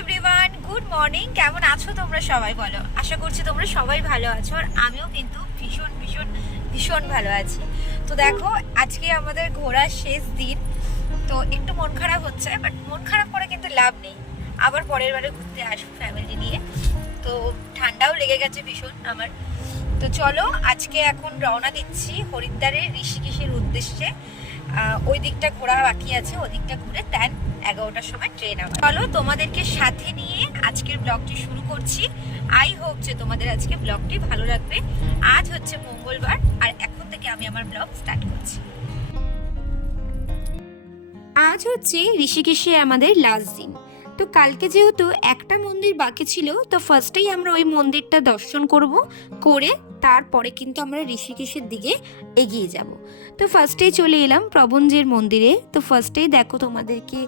Everyone, good morning. কেমন আছো তোমরা সবাই বলো? আশা করছি তোমরা সবাই ভালো আছো, আর আমিও কিন্তু ভীষণ ভীষণ ভীষণ ভালো আছি। তো দেখো, আজকে আমাদের ঘোরার শেষ দিন। তো একটু মন খারাপ হচ্ছে, বাট মন খারাপ করে কিন্তু লাভ নেই। আবার পরের বারে ঘুরতে আসবো ফ্যামিলি নিয়ে। তো ঠান্ডাও লেগে গেছে ভীষণ আমার। তো চলো, আজকে এখন রওনা দিচ্ছি হরিদ্বারের ঋষিকেশের উদ্দেশ্যে। ওই দিকটা ঘোরা বাকি আছে, ওই দিকটা ঘুরে 11টার সময় ট্রেন আমার। চলো, তোমাদেরকে সাথে নিয়ে আজকের ব্লগটি শুরু করছি। আই হোপ যে তোমাদের আজকে ব্লগটি ভালো লাগবে। আজ হচ্ছে মঙ্গলবার, আর এখন থেকে আমি আমার ব্লগ স্টার্ট করছি। আজ হচ্ছে ঋষিকেশে আমাদের লাস্ট দিন। তো কালকে যেহেতু একটা মন্দির বাকি ছিল, তো ফার্স্টেই আমরা ওই মন্দিরটা দর্শন করে তারপরে কিন্তু আমরা ঋষিকেশের দিকে এগিয়ে যাব। তো ফার্স্টেই চলে এলাম প্রভঞ্জের মন্দিরে। তো ফার্স্টেই দেখো, তোমাদেরকে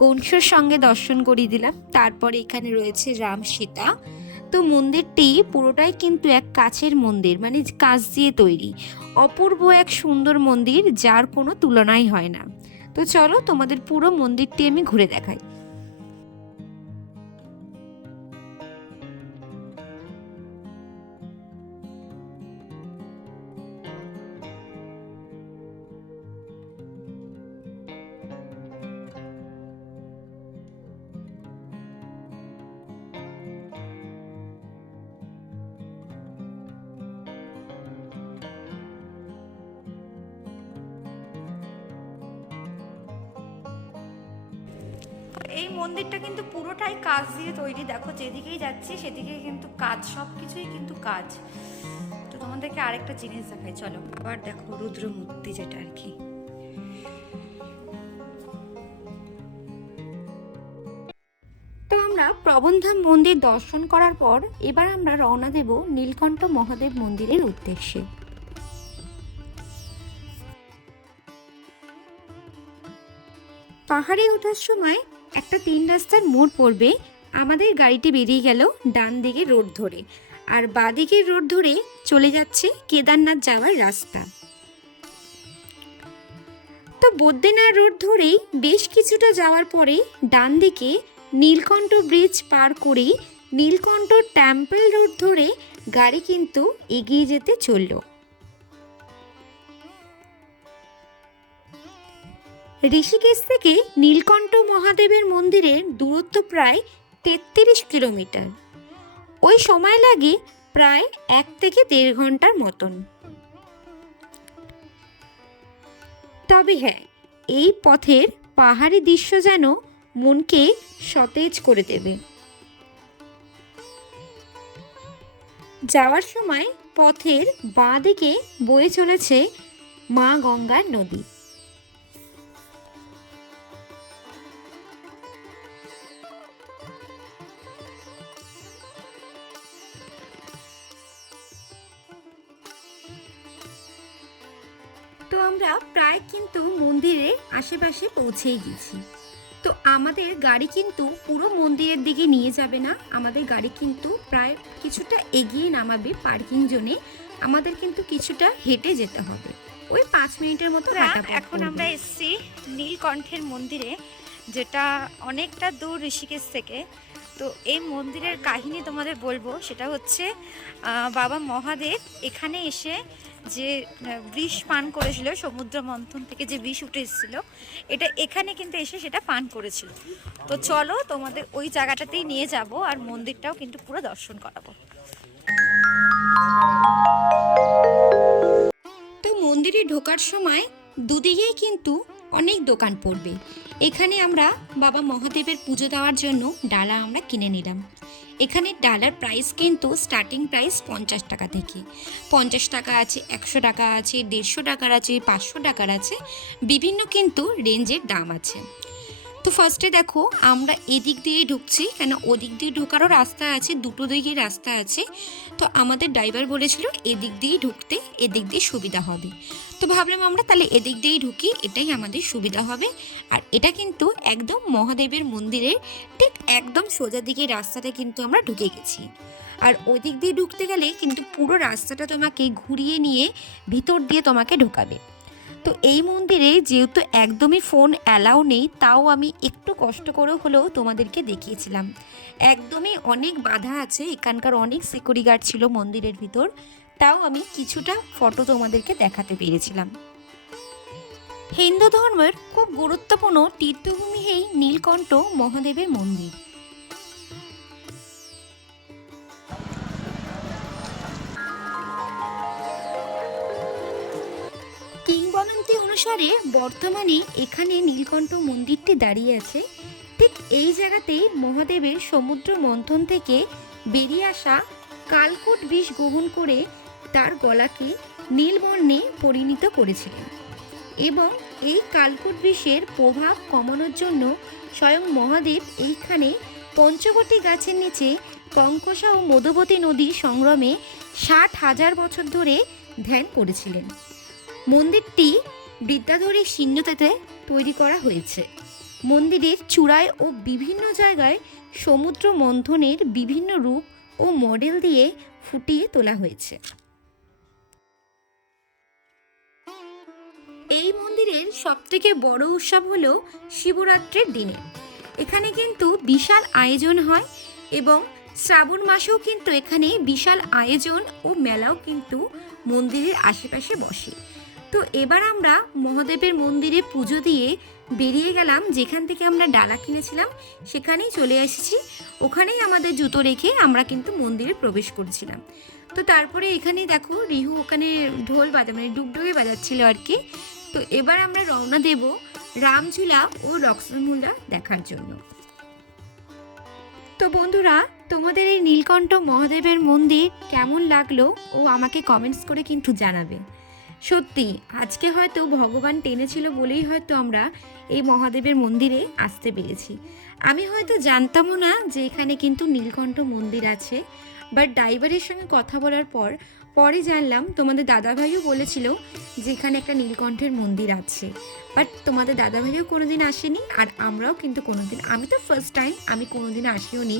কংসর সঙ্গে দর্শন করিয়ে দিলাম। তারপরে এখানে রয়েছে রাম সীতা। তো মন্দিরটি পুরোটাই কিন্তু এক কাচের মন্দির, মানে কাঁচ দিয়ে তৈরি। অপূর্ব এক সুন্দর মন্দির, যার কোনো তুলনাই হয় না। তো চলো, তোমাদের পুরো মন্দিরটি আমি ঘুরে দেখাই। এই মন্দিরটা কিন্তু পুরোটাই কাঁচ দিয়ে তৈরি। দেখো, যেদিকেই যাচ্ছি সেদিকেই কিন্তু কাজ, সব কিছুই কিন্তু কাজ। তো তোমাদেরকে আরেকটা জিনিস দেখাই, চলো। আবার দেখো রুদ্র মূর্তি, যেটা আর কি। তো আমরা প্রবনধাম মন্দির দর্শন করার পর এবার আমরা রওনা দেব নীলকণ্ঠ মহাদেব মন্দিরের উদ্দেশ্যে। পাহাড়ে ওঠার সময় একটা 3 রাস্তার মোড় পড়বে। আমাদের গাড়িটি বেরিয়ে গেল ডান দিকে রোড ধরে, আর বাঁ দিকের রোড ধরে চলে যাচ্ছে কেদারনাথ যাওয়ার রাস্তা। তো বদ্রীনাথ রোড ধরেই বেশ কিছুটা যাওয়ার পরে ডান দিকে নীলকণ্ঠ ব্রিজ পার করেই নীলকণ্ঠ টেম্পল রোড ধরে গাড়ি কিন্তু এগিয়ে যেতে চলল। ঋষিকেশ থেকে নীলকণ্ঠ মহাদেবের মন্দিরের দূরত্ব প্রায় 33 কিলোমিটার। ওই সময় লাগে প্রায় 1 থেকে 1.5 ঘন্টার মতন। তবে হ্যাঁ, এই পথের পাহাড়ি দৃশ্য যেন মনকে সতেজ করে দেবে। যাওয়ার সময় পথের বাঁ দিকে বয়ে চলেছে মা গঙ্গার নদী। তো আমরা প্রায় কিন্তু মন্দিরের আশেপাশে পৌঁছেই গেছি। তো আমাদের গাড়ি কিন্তু পুরো মন্দিরের দিকে নিয়ে যাবে না, আমাদের গাড়ি কিন্তু প্রায় কিছুটা এগিয়ে নামাবে পার্কিং জোনে। আমাদের কিন্তু কিছুটা হেঁটে যেতে হবে, ওই 5 মিনিটের মতো হাঁটা। এখন আমরা এসেছি নীলকণ্ঠের মন্দিরে, যেটা অনেকটা দূর ঋষিকেশ থেকে। তো এই মন্দিরের কাহিনী তোমাদের বলবো। সেটা হচ্ছে বাবা মহাদেব এখানে এসে যে বিষ পান করেছিল, সমুদ্র মন্থন থেকে যে বিষ উঠে এসেছিল, এটা এখানে কিন্তু এসে সেটা পান করেছিল। তো চলো, তোমাদের ওই জায়গাটাতেই নিয়ে যাব, আর মন্দিরটাও কিন্তু পুরো দর্শন করাবো। তো মন্দিরে ঢোকার সময় দুদিকেই কিন্তু অনেক দোকান পড়বে। এখানে আমরা বাবা মহাদেবের পুজো দেওয়ার জন্য ডালা আমরা কিনে নিলাম। এখানে ডালার প্রাইস কিন্তু স্টার্টিং প্রাইস 50 টাকা থেকে। 50 টাকা আছে, 100 টাকা আছে, 150 টাকার আছে, 500 টাকার আছে, বিভিন্ন কিন্তু রেঞ্জের দাম আছে। তো ফার্স্টে দেখো, আমরা এদিক দিয়েই ঢুকছি, কেন ওদিক দিয়ে ঢোকারও রাস্তা আছে, দুটো দিকে রাস্তা আছে। তো আমাদের ড্রাইভার বলেছিল এদিক দিয়েই ঢুকতে, এদিক দিয়ে সুবিধা হবে। তো ভাবলাম আমরা তাহলে এদিক দিয়েই ঢুকি, এটাই আমাদের সুবিধা হবে। আর এটা কিন্তু একদম মহাদেবের মন্দিরের ঠিক একদম সোজা দিকে রাস্তাটা কিন্তু আমরা ঢুকে গেছি। আর ওই দিক দিয়ে ঢুকতে গেলে কিন্তু পুরো রাস্তাটা তোমাকে ঘুরিয়ে নিয়ে ভিতর দিয়ে তোমাকে ঢোকাবে। তো এই মন্দিরে যেহেতু একদমই ফোন অ্যালাউ নেই, তাও আমি একটু কষ্ট করে হলেও তোমাদেরকে দেখিয়েছিলাম। একদমই অনেক বাধা আছে, এখানকার অনেক সিকিউরিটি গার্ড ছিল মন্দিরের ভিতর, তাও আমি কিছুটা ফটো তোমাদেরকে দেখাতে পেরেছিলাম। হিন্দু ধর্মের খুব গুরুত্বপূর্ণ তীর্থভূমি এই নীলকণ্ঠ মহাদেবের মন্দির। কিংবদন্তি অনুসারে বর্তমানে এখানে নীলকণ্ঠ মন্দিরটি দাঁড়িয়ে আছে। ঠিক এই জায়গাতেই মহাদেবের সমুদ্র মন্থন থেকে বেরিয়ে আসা কালকূট বিষ গ্রহণ করে তার গলাকে নীলবর্ণে পরিণত করেছিলেন, এবং এই কালকূট বিষের প্রভাব কমানোর জন্য স্বয়ং মহাদেব এইখানে পঞ্চবটী গাছের নিচে কঙ্কসা ও মধুবতী নদীর সংগ্রামে 60,000 বছর ধরে ধ্যান করেছিলেন। মন্দিরটি বিদ্যাধরী সিন্ধুতে তৈরি করা হয়েছে। মন্দিরের চূড়ায় ও বিভিন্ন জায়গায় সমুদ্র মন্থনের বিভিন্ন রূপ ও মডেল দিয়ে ফুটিয়ে তোলা হয়েছে। এই মন্দিরের সবথেকে বড় উৎসব হলো শিবরাত্রির দিনে। এখানে কিন্তু বিশাল আয়োজন হয়, এবং শ্রাবণ মাসেও কিন্তু এখানে বিশাল আয়োজন ও মেলাও কিন্তু মন্দিরের আশেপাশে বসে। তো এবার আমরা মহাদেবের মন্দিরে পুজো দিয়ে বেরিয়ে গেলাম। যেখান থেকে আমরা ডালা কিনেছিলাম সেখানেই চলে এসেছি। ওখানেই আমাদের জুতো রেখে আমরা কিন্তু মন্দিরে প্রবেশ করেছিলাম। তো তারপরে এখানে দেখো রিহু ওখানে ঢোল মানে ডুগডুগি বাজাচ্ছিল আর কি। তো এবার আমরা রওনা দেব রামঝুলা ও লক্ষ্মণঝুলা দেখার জন্য। তো বন্ধুরা, তোমাদের এই নীলকণ্ঠ মহাদেবের মন্দির কেমন লাগলো ও আমাকে কমেন্টস করে কিন্তু জানাবে। সত্যি আজকে হয়তো ভগবান টেনেছিল বলেই হয়তো আমরা এই মহাদেবের মন্দিরে আসতে পেরেছি। আমি হয়তো জানতামও না যে এখানে কিন্তু নীলকণ্ঠ মন্দির আছে, বাট ড্রাইভারের সঙ্গে কথা বলার পরে জানলাম, তোমাদের দাদাভাইও বলেছিল যে এখানে একটা নীলকণ্ঠের মন্দির আছে, বাট তোমাদের দাদাভাইও কোনোদিন আসেনি, আর আমরাও কিন্তু কোনোদিন, আমি তো ফার্স্ট টাইম, আমি কোনোদিন আসিও নি।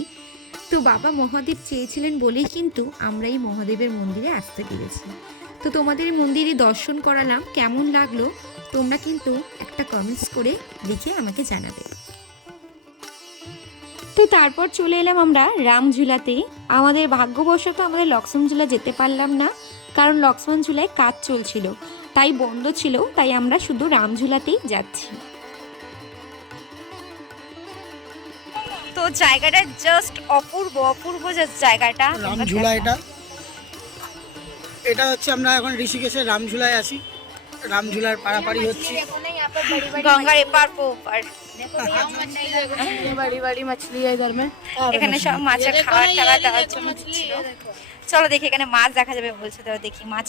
তো বাবা মহাদেব চেয়েছিলেন বলেই কিন্তু আমরা এই মহাদেবের মন্দিরে আসতে পেরেছি। তো তোমাদের মন্দিরে দর্শন করালাম, কেমন লাগলো তোমরা কিন্তু একটা কমেন্টস করে লিখে আমাকে জানাবে। তো তারপর চলে এলাম আমরা রামঝুলাতে। আমাদের ভাগ্যবশত আমাদের লক্ষ্মণঝুলা যেতে পারলাম না, কারণ লক্ষ্মণঝুলায় কাজ চলছিল, তাই বন্ধ ছিল, তাই আমরা শুধু রামঝুলাতেই যাচ্ছি। তো জায়গাটা জাস্ট অপূর্ব অপূর্ব জায়গাটা। রামঝুলা এটা হচ্ছে আমরা এখন ঋষিকেশের রামঝুলায় আছি। রামঝুলার পারাপারি হচ্ছে গঙ্গার এপার ওপার। এখানে সব মাছের খাবার টাবার দেওয়ার জন্য দিচ্ছিল। চলো দেখি এখানে মাছ দেখা যাবে বলছে, দেখি মাছ।